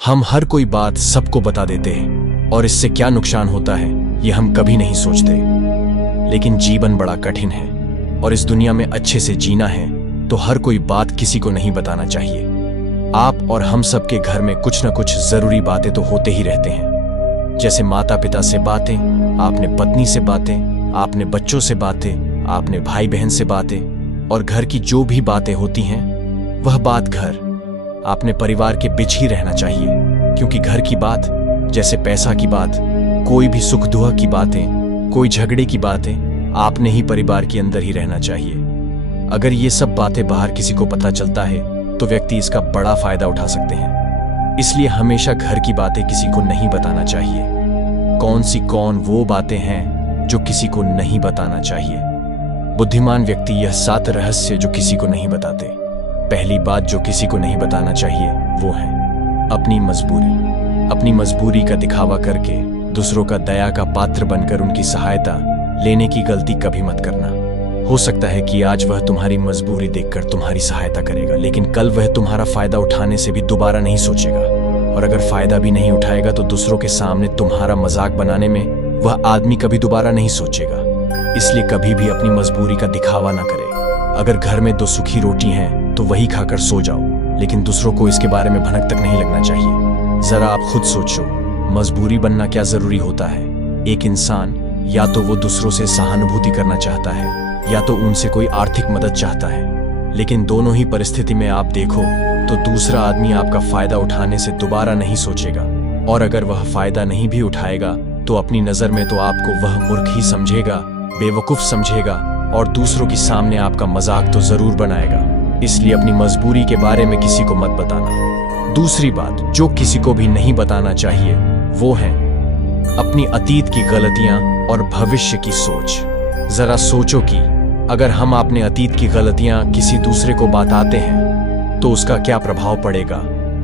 हम हर कोई बात सबको बता देते हैं और इससे क्या नुकसान होता है ये हम कभी नहीं सोचते। लेकिन जीवन बड़ा कठिन है और इस दुनिया में अच्छे से जीना है तो हर कोई बात किसी को नहीं बताना चाहिए। आप और हम सबके घर में कुछ न कुछ जरूरी बातें तो होते ही रहते हैं, जैसे माता पिता से बातें, आपने पत्नी से बातें, आपने बच्चों से बातें, आपने भाई बहन से बातें, और घर की जो भी बातें होती हैं वह बात घर आपने परिवार के बीच ही रहना चाहिए, क्योंकि घर की बात जैसे पैसा की बात, कोई भी सुख दुख की बातें, कोई झगड़े की बातें आपने ही परिवार के अंदर ही रहना चाहिए। अगर ये सब बातें बाहर किसी को पता चलता है तो व्यक्ति इसका बड़ा फायदा उठा सकते हैं। इसलिए हमेशा घर की बातें किसी को नहीं बताना चाहिए। कौन वो बातें हैं जो किसी को नहीं बताना चाहिए? बुद्धिमान व्यक्ति यह 7 रहस्य जो किसी को नहीं बताते। पहली बात जो किसी को नहीं बताना चाहिए वो है अपनी मजबूरी। अपनी मजबूरी का दिखावा करके दूसरों का दया का पात्र बनकर उनकी सहायता लेने की गलती कभी मत करना। हो सकता है कि आज वह तुम्हारी मजबूरी देखकर तुम्हारी सहायता करेगा, लेकिन कल वह तुम्हारा फायदा उठाने से भी दोबारा नहीं सोचेगा, और अगर फायदा भी नहीं उठाएगा तो दूसरों के सामने तुम्हारा मजाक बनाने में वह आदमी कभी दोबारा नहीं सोचेगा। इसलिए कभी भी अपनी मजबूरी का दिखावा ना करे। अगर घर में 2 सूखी रोटी हैं तो वही खाकर सो जाओ, लेकिन दूसरों को इसके बारे में भनक तक नहीं लगना चाहिए। जरा आप खुद सोचो, मजबूरी बनना क्या जरूरी होता है? एक इंसान या तो वो दूसरों से सहानुभूति करना चाहता है या तो उनसे कोई आर्थिक मदद चाहता है, लेकिन दोनों ही परिस्थिति में आप देखो तो दूसरा आदमी आपका फायदा उठाने से दोबारा नहीं सोचेगा, और अगर वह फायदा नहीं भी उठाएगा तो अपनी नजर में तो आपको वह मूर्ख ही समझेगा, बेवकूफ समझेगा, और दूसरों के सामने आपका मजाक तो जरूर बनाएगा। इसलिए अपनी मजबूरी के बारे में किसी को मत बताना। दूसरी बात जो किसी को भी नहीं बताना चाहिए वो है अपनी अतीत की गलतियां और भविष्य की सोच। जरा सोचो कि अगर हम अपने अतीत की गलतियां किसी दूसरे को बताते हैं तो उसका क्या प्रभाव पड़ेगा।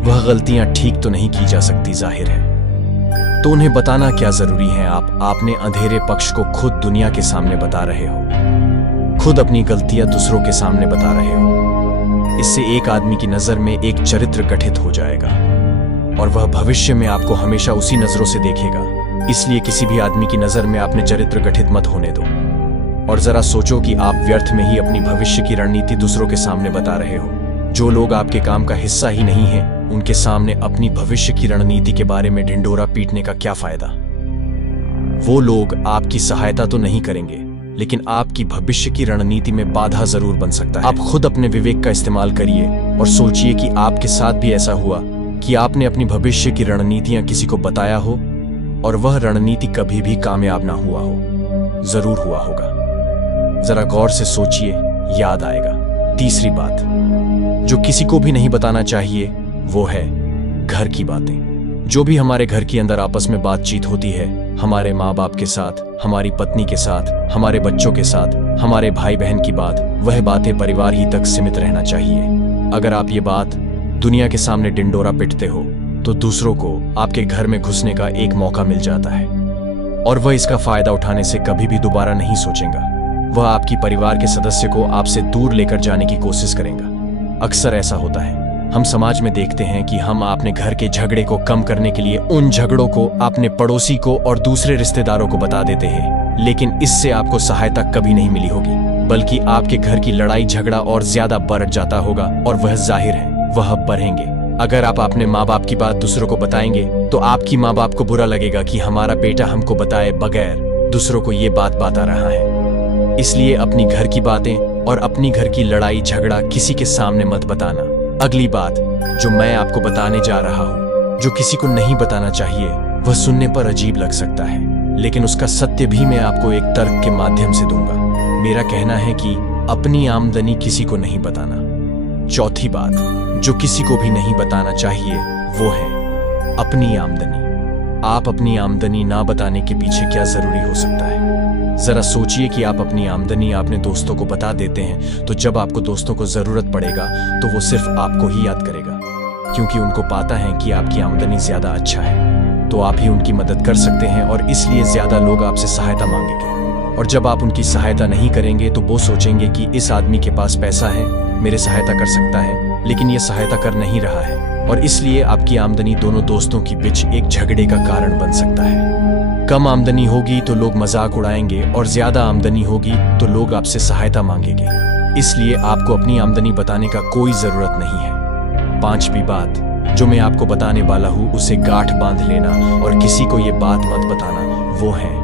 वह गलतियां ठीक तो नहीं की जा सकती, जाहिर है, तो उन्हें बताना क्या जरूरी है? आपने अंधेरे पक्ष को खुद दुनिया के सामने बता रहे हो, खुद अपनी गलतियां दूसरों के सामने बता रहे हो। इससे एक आदमी की नजर में एक चरित्र गठित हो जाएगा और वह भविष्य में आपको हमेशा उसी नजरों से देखेगा। इसलिए किसी भी आदमी की नजर में अपने चरित्र गठित मत होने दो। और जरा सोचो कि आप व्यर्थ में ही अपनी भविष्य की रणनीति दूसरों के सामने बता रहे हो। जो लोग आपके काम का हिस्सा ही नहीं है उनके सामने अपनी भविष्य की रणनीति के बारे में ढिंढोरा पीटने का क्या फायदा? वो लोग आपकी सहायता तो नहीं करेंगे, लेकिन आपकी भविष्य की रणनीति में बाधा जरूर बन सकता है। आप खुद अपने विवेक का इस्तेमाल करिए और सोचिए कि आपके साथ भी ऐसा हुआ कि आपने अपनी भविष्य की रणनीतियां किसी को बताया हो और वह रणनीति कभी भी कामयाब ना हुआ हो। जरूर हुआ होगा, जरा गौर से सोचिए, याद आएगा। तीसरी बात जो किसी को भी नहीं बताना चाहिए वो है घर की बातें। जो भी हमारे घर के अंदर आपस में बातचीत होती है, हमारे माँ बाप के साथ, हमारी पत्नी के साथ, हमारे बच्चों के साथ, हमारे भाई बहन की बात, वह बातें परिवार ही तक सीमित रहना चाहिए। अगर आप ये बात दुनिया के सामने डिंडोरा पिटते हो तो दूसरों को आपके घर में घुसने का एक मौका मिल जाता है और वह इसका फायदा उठाने से कभी भी दोबारा नहीं सोचेगा। वह आपकी परिवार के सदस्य को आपसे दूर लेकर जाने की कोशिश करेगा। अक्सर ऐसा होता है, हम समाज में देखते हैं कि हम अपने घर के झगड़े को कम करने के लिए उन झगड़ों को अपने पड़ोसी को और दूसरे रिश्तेदारों को बता देते हैं, लेकिन इससे आपको सहायता कभी नहीं मिली होगी, बल्कि आपके घर की लड़ाई झगड़ा और ज्यादा बढ़ जाता होगा, और वह जाहिर है वह बढ़ेंगे। अगर आप अपने माँ बाप की बात दूसरों को बताएंगे तो आपकी माँ बाप को बुरा लगेगा कि हमारा बेटा हमको बताए बगैर दूसरों को ये बात बता रहा है। इसलिए अपनी घर की बातें और अपनी घर की लड़ाई झगड़ा किसी के सामने मत बताना। अगली बात जो मैं आपको बताने जा रहा हूँ, जो किसी को नहीं बताना चाहिए, वह सुनने पर अजीब लग सकता है, लेकिन उसका सत्य भी मैं आपको एक तर्क के माध्यम से दूंगा। मेरा कहना है कि अपनी आमदनी किसी को नहीं बताना। चौथी बात जो किसी को भी नहीं बताना चाहिए वो है अपनी आमदनी। आप अपनी आमदनी ना बताने के पीछे क्या जरूरी हो सकता है? जरा सोचिए कि आप अपनी आमदनी अपने दोस्तों को बता देते हैं तो जब आपको दोस्तों को जरूरत पड़ेगा तो वो सिर्फ आपको ही याद करेगा, क्योंकि उनको पता है कि आपकी आमदनी ज्यादा अच्छा है, तो आप ही उनकी मदद कर सकते हैं और इसलिए ज्यादा लोग आपसे सहायता मांगेंगे। और जब आप उनकी सहायता नहीं करेंगे तो वो सोचेंगे कि इस आदमी के पास पैसा है, मेरे सहायता कर सकता है, लेकिन ये सहायता कर नहीं रहा है। और इसलिए आपकी आमदनी दोनों दोस्तों के बीच एक झगड़े का कारण बन सकता है। कम आमदनी होगी तो लोग मजाक उड़ाएंगे और ज्यादा आमदनी होगी तो लोग आपसे सहायता मांगेंगे। इसलिए आपको अपनी आमदनी बताने का कोई जरूरत नहीं है। पांचवी बात जो मैं आपको बताने वाला हूँ उसे गांठ बांध लेना और किसी को ये बात मत बताना, वो है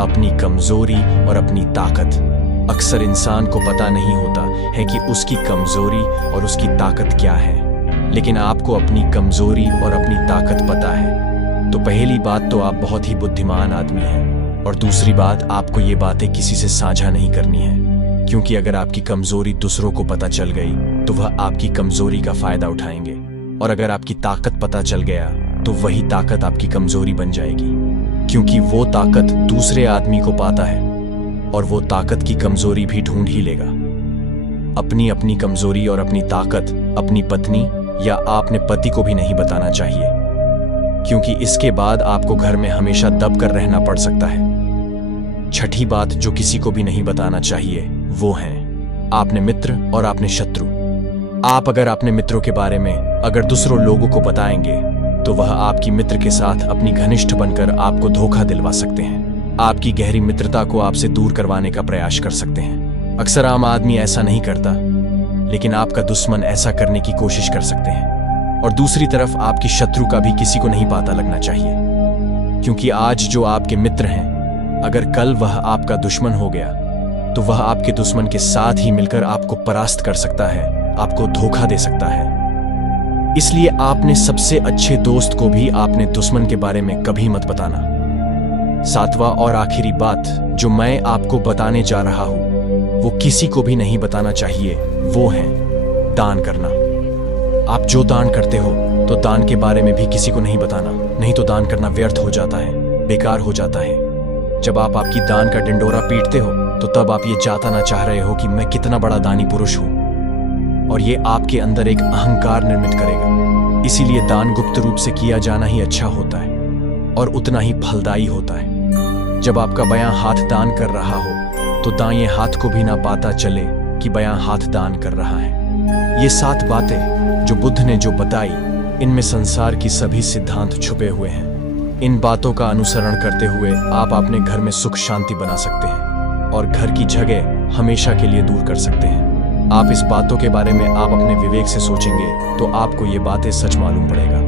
अपनी कमजोरी और अपनी ताकत। अक्सर इंसान को पता नहीं होता है कि उसकी कमजोरी और उसकी ताकत क्या है, लेकिन आपको अपनी कमजोरी और अपनी ताकत पता है। तो पहली बात तो आप बहुत ही बुद्धिमान आदमी हैं, और दूसरी बात आपको ये बातें किसी से साझा नहीं करनी है, क्योंकि अगर आपकी कमजोरी दूसरों को पता चल गई तो वह आपकी कमजोरी का फायदा उठाएंगे, और अगर आपकी ताकत पता चल गया तो वही ताकत आपकी कमजोरी बन जाएगी, क्योंकि वो ताकत दूसरे आदमी को पाता है और वो ताकत की कमजोरी भी ढूंढ ही लेगा। अपनी अपनी कमजोरी और अपनी ताकत अपनी पत्नी या अपने पति को भी नहीं बताना चाहिए, क्योंकि इसके बाद आपको घर में हमेशा दब कर रहना पड़ सकता है। छठी बात जो किसी को भी नहीं बताना चाहिए वो है आपने मित्र और आपने शत्रु। आप अगर अपने मित्रों के बारे में अगर दूसरों लोगों को बताएंगे तो वह आपकी मित्र के साथ अपनी घनिष्ठ बनकर आपको धोखा दिलवा सकते हैं, आपकी गहरी मित्रता को आपसे दूर करवाने का प्रयास कर सकते हैं। अक्सर आम आदमी ऐसा नहीं करता, लेकिन आपका दुश्मन ऐसा करने की कोशिश कर सकते हैं। और दूसरी तरफ आपकी शत्रु का भी किसी को नहीं पता लगना चाहिए, क्योंकि आज जो आपके मित्र हैं अगर कल वह आपका दुश्मन हो गया तो वह आपके दुश्मन के साथ ही मिलकर आपको परास्त कर सकता है, आपको धोखा दे सकता है। इसलिए आपने सबसे अच्छे दोस्त को भी आपने दुश्मन के बारे में कभी मत बताना। सातवां और आखिरी बात जो मैं आपको बताने जा रहा हूं वो किसी को भी नहीं बताना चाहिए, वो है दान करना। आप जो दान करते हो तो दान के बारे में भी किसी को नहीं बताना, नहीं तो दान करना व्यर्थ हो जाता है, बेकार हो जाता है। जब आप आपकी दान का डिंडोरा पीटते हो तो तब आप ये जताना चाह रहे हो कि मैं कितना बड़ा दानी पुरुष हूं, और ये आपके अंदर एक अहंकार निर्मित करेगा। इसीलिए दान गुप्त रूप से किया जाना ही अच्छा होता है और उतना ही फलदायी होता है। जब आपका बायां हाथ दान कर रहा हो तो दाएं हाथ को भी ना पता चले कि बायां हाथ दान कर रहा है। ये 7 बातें जो बुद्ध ने जो बताई, इनमें संसार की सभी सिद्धांत छुपे हुए हैं। इन बातों का अनुसरण करते हुए आप अपने घर में सुख शांति बना सकते हैं और घर की जगह हमेशा के लिए दूर कर सकते हैं। आप इस बातों के बारे में आप अपने विवेक से सोचेंगे तो आपको ये बातें सच मालूम पड़ेगा।